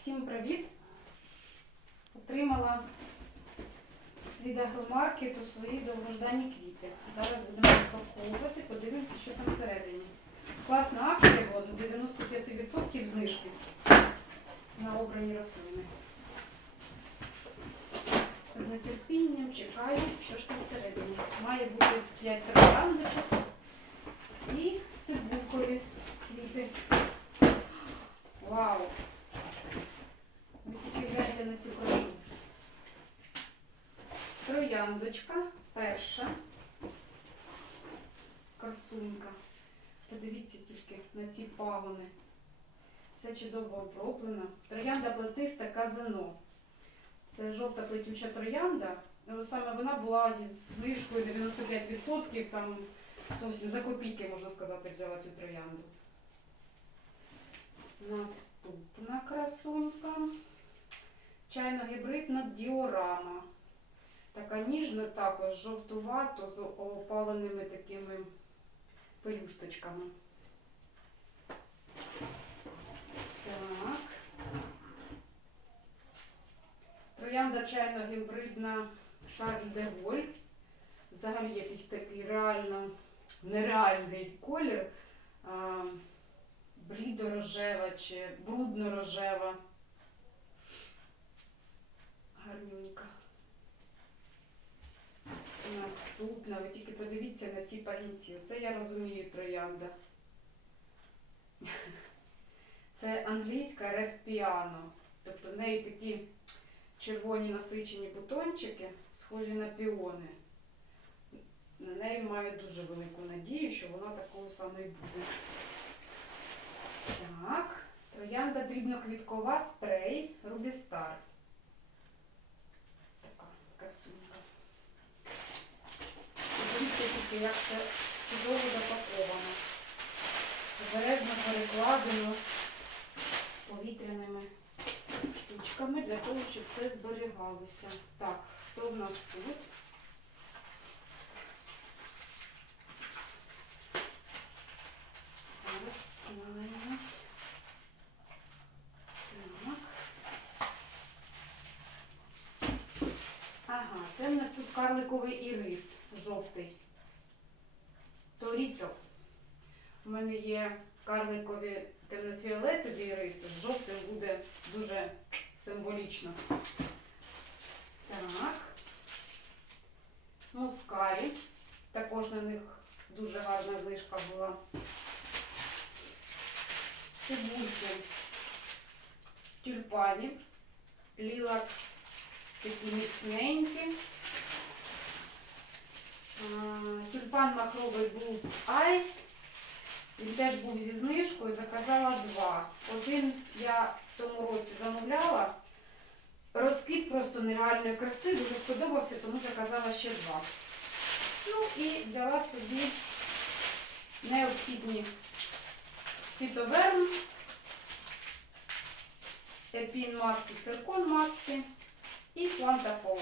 Всім привіт! Отримала від агромаркету свої довгождані квіти. Зараз будемо розпаковувати, подивимося, що там всередині. Класна акція була до 95% знижки на обрані рослини. З нетерпінням чекаю, що ж там всередині. Має бути 5 трояндочок і цибулкові квіти. Вау! Ви тільки гляньте на цю красу. Трояндочка перша. Красунька. Подивіться тільки на ці пагони. Все чудово оброблено. Троянда плетиста казано. Це жовта плетюча троянда. Ну, Саме вона була зі знижкою 95%, там зовсім за копійки, можна сказати, взяла цю троянду. Наступна красунька. Чайно-гібридна діорама. Така ніжна також, жовтувато, з опаленими такими пелюсточками. Так. Троянда чайно-гібридна Шарль де Голь. Взагалі якийсь такий реально нереальний колір. Блідо-рожева чи брудно-рожева. Гарнюнька. Наступна, ви тільки подивіться на ці пагінці. Оце я розумію троянда. Це англійська Red Piano. Тобто в неї такі червоні насичені бутончики, схожі на піони. На неї маю дуже велику надію, що вона такою самою буде. Так, троянда дрібноквіткова спрей Рубістар. Красунька. Подивіться тільки, як це чудово запаковано. Обережно перекладено повітряними штучками для того, щоб все зберігалося. Так, хто в нас тут? Зараз дізнаємось. Так. Ага, це в нас тут карликовий ірис жовтий. Торіто. У мене є карликові темнофіолетові іриси. З жовтим буде дуже символічно. Так. Мускарі. Також на них дуже гарна знижка була. Цибульки. Тюльпані. Лілак такі міцненькі. Тюльпан махровий з айс. Він теж був зі знижкою, заказала два. Один я в тому році замовляла. Розквіт просто нереальної краси, дуже сподобався, тому заказала ще два. Ну і взяла собі необхідні фітоверм, Епін Максі, Циркон Максі і Плантафол.